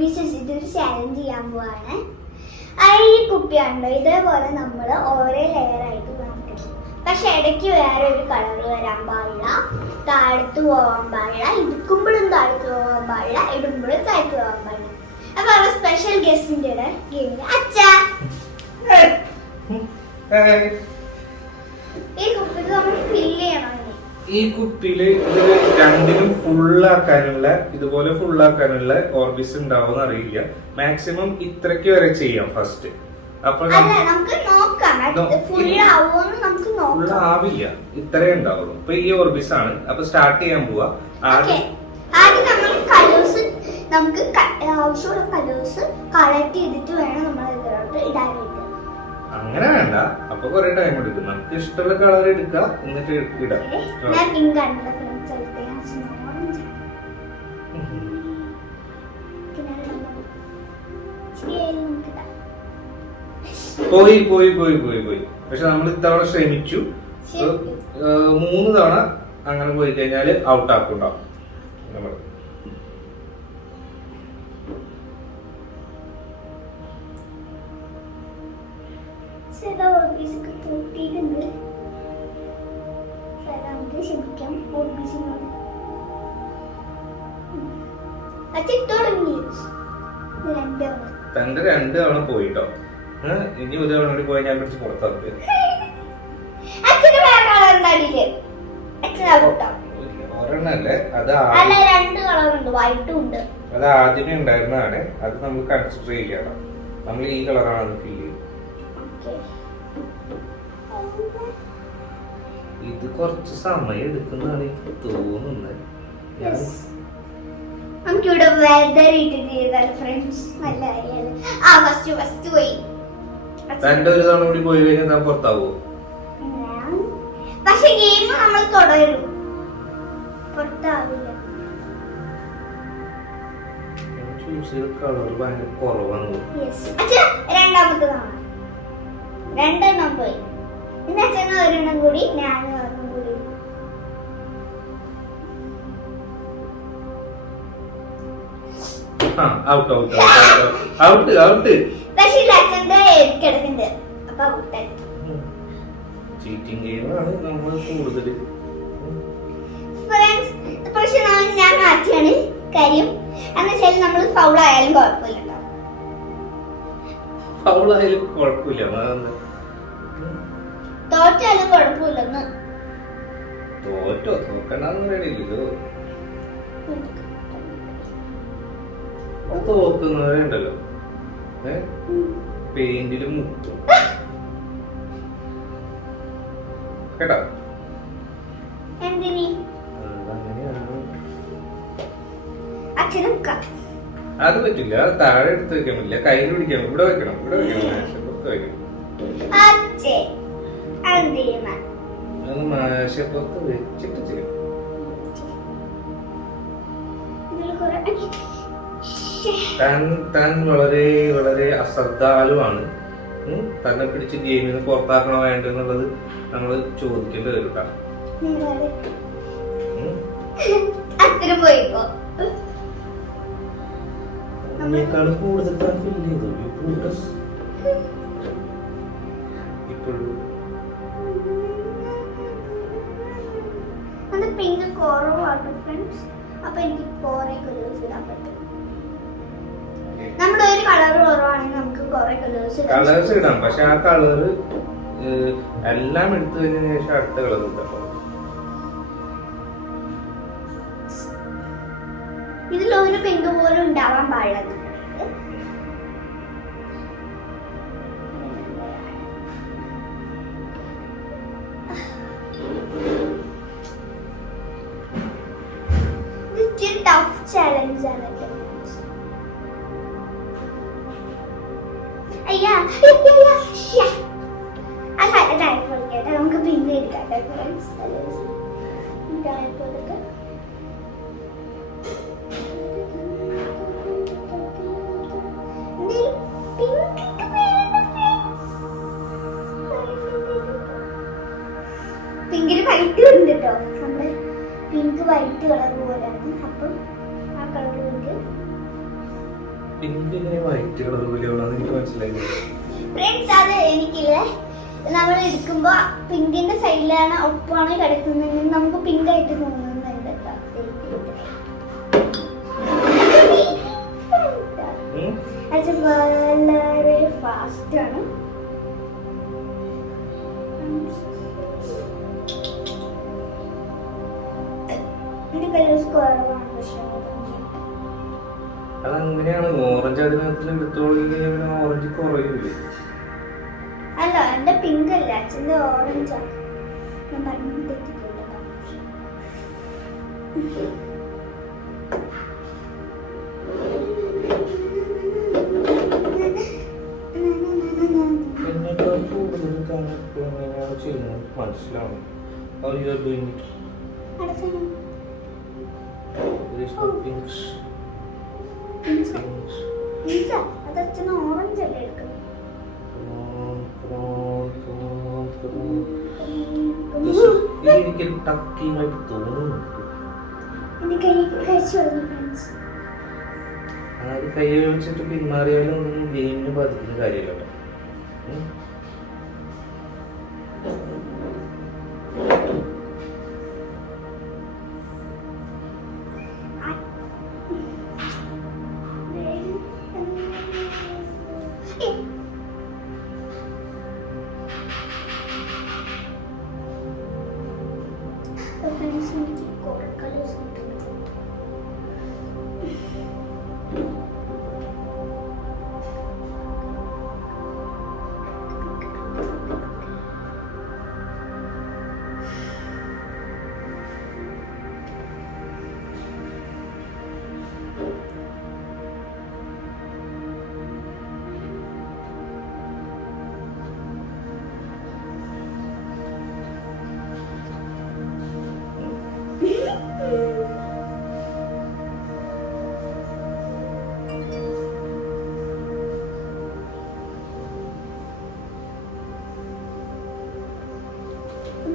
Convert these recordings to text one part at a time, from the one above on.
Orbeez ഇതൊരു challenge ചെയ്യാൻ പോവാണ്. ഈ കുപ്പിയുണ്ടോ ഇതേപോലെ നമ്മൾ ഓരോ ലെയർ ആയിട്ട് കാണിക്കണം. പക്ഷെ ഇടയ്ക്ക് വേറെ ഒരു കളർ വരാൻ പാടില്ല, താഴത്ത് പോകാൻ പാടില്ല, ഇടുക്കുമ്പോഴും താഴത്ത് പോകാൻ പാടില്ല, ഇടുമ്പോഴും താഴത്ത് പോകാൻ പാടില്ല. അപ്പൊ അവ സ്പെഷ്യൽ ഗസ്റ്റിന്റെ ഗെയിമിൽ അച്ഛാ ഈ കുപ്പിയിൽ നമ്മൾ ഫില്ല് ചെയ്യണം. ഈ കുപ്പിയില് ഇത് രണ്ടിനും ഫുള്ളാക്കാനുള്ള ഇതുപോലെ ഫുള്ളാക്കാനുള്ള ഓർബിസ് ഉണ്ടാവുമെന്ന് അറിയില്ല. മാക്സിമം ഇത്രയ്ക്ക് വരെ ചെയ്യാം ഫസ്റ്റ്. അപ്പൊ ഫുള്ളാവില്ല, ഇത്രേ ഉണ്ടാവുള്ളൂ. അപ്പൊ ഈ ഓർബിസ് ആണ്. അപ്പൊ സ്റ്റാർട്ട് ചെയ്യാൻ പോവാ. ആദ്യം നമുക്ക് ആവശ്യമുള്ള കളേഴ്സ് കളക്ട് ചെയ്തിട്ട് വേണം നമ്മൾ ഇതിലോട്ട് ഇടാനായിട്ട്. അങ്ങനെ വേണ്ട, അപ്പൊ കൊറേ ടൈം എടുക്കും. നമുക്ക് ഇഷ്ടമുള്ള കളർ എടുക്കാം, എന്നിട്ട് ഇടാം. പോയി പോയി പോയി പോയി പോയി പക്ഷെ നമ്മൾ ഇത്തവണ ശ്രമിച്ചു. 3 തവണ അങ്ങനെ പോയി കഴിഞ്ഞാല് ഔട്ട് ആക്കുണ്ടാവും നമ്മൾ. തന്റെ 2 തവണ പോയിട്ടോ. ഇനി 1 തവണ കൂടി പോയി ഞാൻ പിടിച്ച് പുറത്താക്കുക. ഒരെണ്ണല്ലേ അത് ആദ്യമേ ഉണ്ടായിരുന്നതാണ്. അത് നമ്മൾ കൺസിഡർ ചെയ്യണം. നമ്മൾ ഈ കളറാണ് ഫീൽ ചെയ്യുന്നത്. ഇത് കുറച്ച് സമയം എടുക്കുന്നതാണ് എനിക്ക് തോന്നുന്നത്. നമുക്കിവിടെ വെതർ ഇട്ടിട്ട് ഫ്രണ്ട്സ് നല്ല ഫസ്റ്റ് പോയി. 2 തവണ കൂടി പോയി കഴിഞ്ഞാൽ പുറത്താവോ? പക്ഷെ ഗെയിം നമ്മൾ തുടരും, പുറത്താവില്ല. കളർ ഭയങ്കര കുറവാണ്. രണ്ടാമത്തെ തവണ 2 എണ്ണം പോയി. ഇന്ന് അച്ഛനും 1 എണ്ണം കൂടി, ഞാനും 1 എണ്ണം കൂടി. പക്ഷെ അച്ഛന്റെ കിടക്കുന്നുണ്ട്, അപ്പൊ ഔട്ടായി. ചീറ്റിംഗ് ഗെയിമാണ് നമ്മൾ കൂടുതൽ. പക്ഷെ ഞാൻ മാറ്റിയാണ് കാര്യം എന്ന് വെച്ചാൽ നമ്മൾ ഫൗൾ ആയാലും കുഴപ്പമില്ല. ഫൗളായാലും കുഴപ്പമില്ല, തോറ്റാലും കുഴപ്പമില്ലെന്ന്. തോറ്റോ തോക്കണ്ടെന്ന് പറയണില്ലല്ലോ. തോക്കുന്നവരുണ്ടല്ലോ പെയിന്റിലും മുട്ടും കേട്ടോ. അത് പറ്റില്ല, അത് താഴെ എടുത്ത് വെക്കാൻ പറ്റില്ല, കയ്യിൽ പിടിക്കാൻ. ഇവിടെ വെക്കണം, ഇവിടെ വെക്കണം, അത് മേശപ്പുറത്ത് വെച്ചിട്ട് ചെയ്യണം. താൻ വളരെ വളരെ അശ്രദ്ധാലുവാണ്. തന്നെ പിടിച്ച് ഗെയിമിൽ നിന്ന് പുറത്താക്കണോ വേണ്ടെന്നുള്ളത് നമ്മൾ ചോദിക്കേണ്ടി വരും കേട്ടോ. നമ്മളെക്കാളും കൂടുതൽ താൻ ഫീൽ ചെയ്തു ഇപ്പോഴും. പിങ്ക് കുറവാണ് ഫ്രണ്ട്സ്, അപ്പൊ എനിക്ക് കുറെ കളേഴ്സ് ഇടാൻ പറ്റും. നമ്മുടെ ഒരു കളർ കുറവാണെങ്കിൽ നമുക്ക് കുറെ കളേഴ്സ് ഇടാം. പക്ഷെ ആ കളറ് എല്ലാം എടുത്തു കഴിഞ്ഞതിന് ശേഷം അടുത്ത കളർ ഇട്ടോ. ഇതിലൊരു പിങ്ക് പോലും ഉണ്ടാവാൻ പാടില്ല. ടഫ് ചാലഞ്ച് ആണ്. നമുക്ക് പിന്നെ എടുക്കാം. പിങ്ക് വൈറ്റ് കളർ പോലെയാണോ എനിക്ക് മനസ്സിലായില്ല. ഫ്രണ്ട്സ് അത് എനിക്കില്ലേ നമ്മൾ എടുക്കുമ്പോ പിങ്കിന്റെ സൈഡിലാണ് ഒപ്പാണ് കിടക്കുന്നതെങ്കിൽ നമുക്ക് പിങ്ക് ആയിട്ട് തോന്നുന്നുണ്ട് കേട്ടോ. അത് വളരെ ഫാസ്റ്റ് ആണ്. എന്റെ കളേഴ്സ് കുറവാണ് പക്ഷേ അതങ്ങനെയാണ്. ഓറഞ്ച് അതിനകത്ത് എടുത്തോളി ഓറഞ്ച് കുറയൂലേ? അല്ല എന്റെ പിങ്ക് അല്ല അച്ഛന്റെ ഓറഞ്ചാണ്. ഞാൻ പറഞ്ഞു തെറ്റിപ്പോയില്ല. മനസ്സിലാവും. How you are doing it? അത് അച്ഛന് ഓറഞ്ച് അല്ലേ എടുക്കുന്നത്? എനിക്കൊരു ടക്കിയുമായിട്ട് തോന്നുന്നുണ്ട്. എന്റെ കൈ കഴിച്ചു തുടങ്ങി ഫ്രണ്ട്സ്. അത് കൈ വെച്ചിട്ട് പിന്മാറിയാലും ഒന്നും ഗെയിമിന് ബാധിക്കുന്ന കാര്യമല്ല.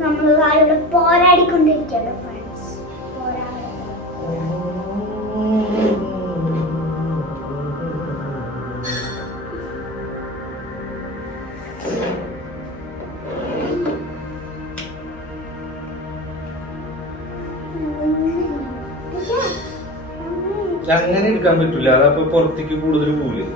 നമ്മൾ ഇവിടെ പോരാടിക്കൊണ്ടിരിക്കുകയാണ് ഫ്രണ്ട്സ്. അങ്ങനെ എടുക്കാൻ പറ്റില്ല. അതപ്പോ പുറത്തേക്ക് കൂടുതൽ പോവില്ലേ?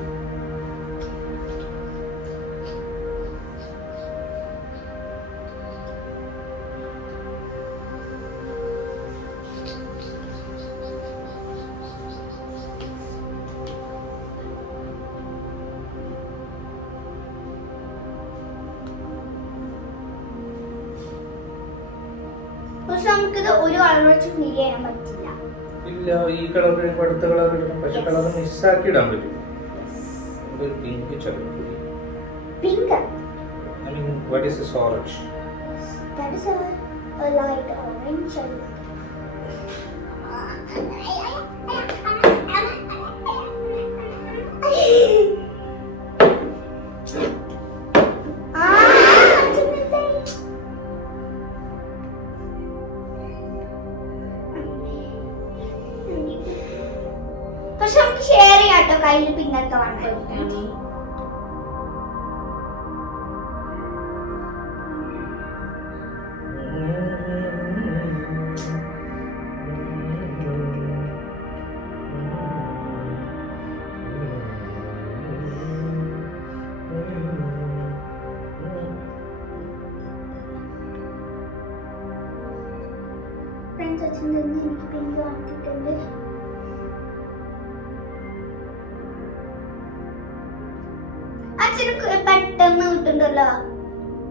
നമുക്കിത് ഒരു കളർ വെച്ച് ഫീൽ ചെയ്യാൻ പറ്റില്ല. ഇല്ല, ഈ കളർ കഴിയുമ്പോൾ അടുത്ത കളർ ഇടണം. പക്ഷെ കളർ മിസ്സാക്കി ഇടാൻ പറ്റും. Pink Pink. I mean, what is this orange? That is a light orange. പക്ഷെ നമുക്ക് ഷെയർ ചെയ്യാം കേട്ടോ. കയ്യിൽ പിന്നൊക്കെ വന്നു. ഫ്രണ്ട്സ് അച്ഛൻ തന്നെ എനിക്ക് പിങ്ക് കാണിച്ചിട്ടുണ്ട്. അച്ഛന് പെട്ടെന്ന് കിട്ടുന്നുണ്ടല്ലോ.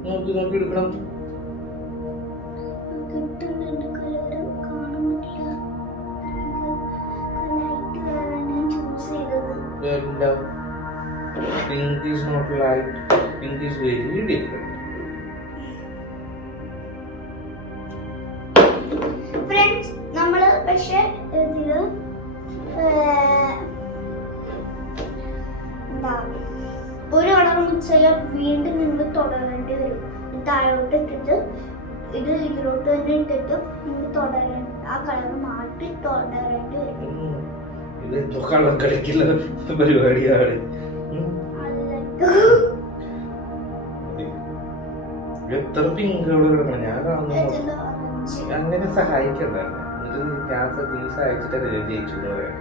നോക്കി എടുക്കണം. കിട്ടുന്നുണ്ട്. കളറ് കാണാൻ പറ്റില്ല. ലൈറ്റ് കളറാണ് ഞാൻ ചൂസ് ചെയ്തത്. Pink is not light. Pink is very different. Friends നമ്മള് പക്ഷെ ഇതില് എന്താ ഒരു കളർ മിക്സ് ചെയ്യാൻ വീണ്ടും നിങ്ങൾ തുടരേണ്ടി വരും. താഴോട്ട് ഇട്ടിട്ട് ഇത് ഇതിലോട്ട് തന്നെ ഇട്ടിട്ട് നിങ്ങൾ തുടരേണ്ടി ആ കളർ മാറ്റി തുടരേണ്ടി വരും. ഇത് എന്തോ കള്ളം കളിക്കുള്ള പരിപാടിയാണ്. എത്ര പിങ്ക് അവിടെ കിടക്കണം ഞാൻ കാണുന്നു. അങ്ങനെ സഹായിക്കണ്ട, എന്നിട്ട് ഞാൻ നീ സഹായിച്ചിട്ട് ജയിച്ചു പറയാം.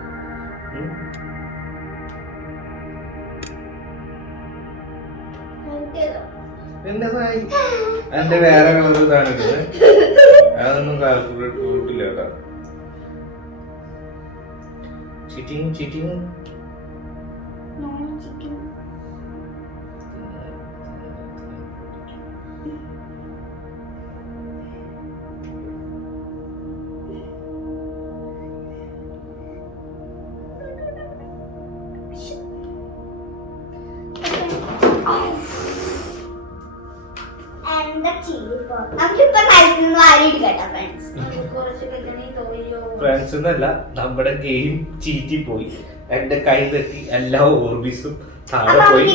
എന്നെ സഹായിക്കും. എന്റെ വേറെ കളർ ഇതാണ് ഇടുന്നത്, അതൊന്നും കാൽക്കുലേറ്റ് കൂട്ടില്ല കേട്ടോ. Cheating cheating. ഫ്രണ്ട്സ് എന്നല്ല, നമ്മുടെ ഗെയിം ചീറ്റി പോയി. എന്റെ കൈ തെറ്റി എല്ലാ ഓർബീസും താഴെ പോയി.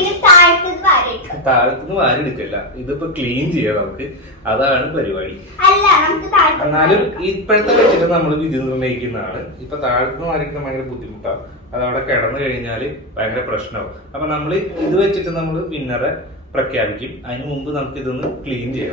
താഴത്തുനിന്ന് വാരി എടുക്കല്ല, ഇതിപ്പോ ക്ലീൻ ചെയ്യാം നമുക്ക്, അതാണ് പരിപാടി. എന്നാലും ഇപ്പോഴത്തെ വെച്ചിട്ട് നമ്മൾ വിധി നിർണ്ണയിക്കുന്നതാണ്. ഇപ്പൊ താഴത്തുനിന്ന് വാരിക്കാൻ ഭയങ്കര ബുദ്ധിമുട്ടാണ്, അതവിടെ കിടന്നു കഴിഞ്ഞാല് ഭയങ്കര പ്രശ്നമാവും. അപ്പൊ നമ്മൾ ഇത് വെച്ചിട്ട് നമ്മൾ വിന്നറെ പ്രഖ്യാപിക്കും. അതിന് മുമ്പ് നമുക്ക് ഇതൊന്ന് ക്ലീൻ ചെയ്യാം.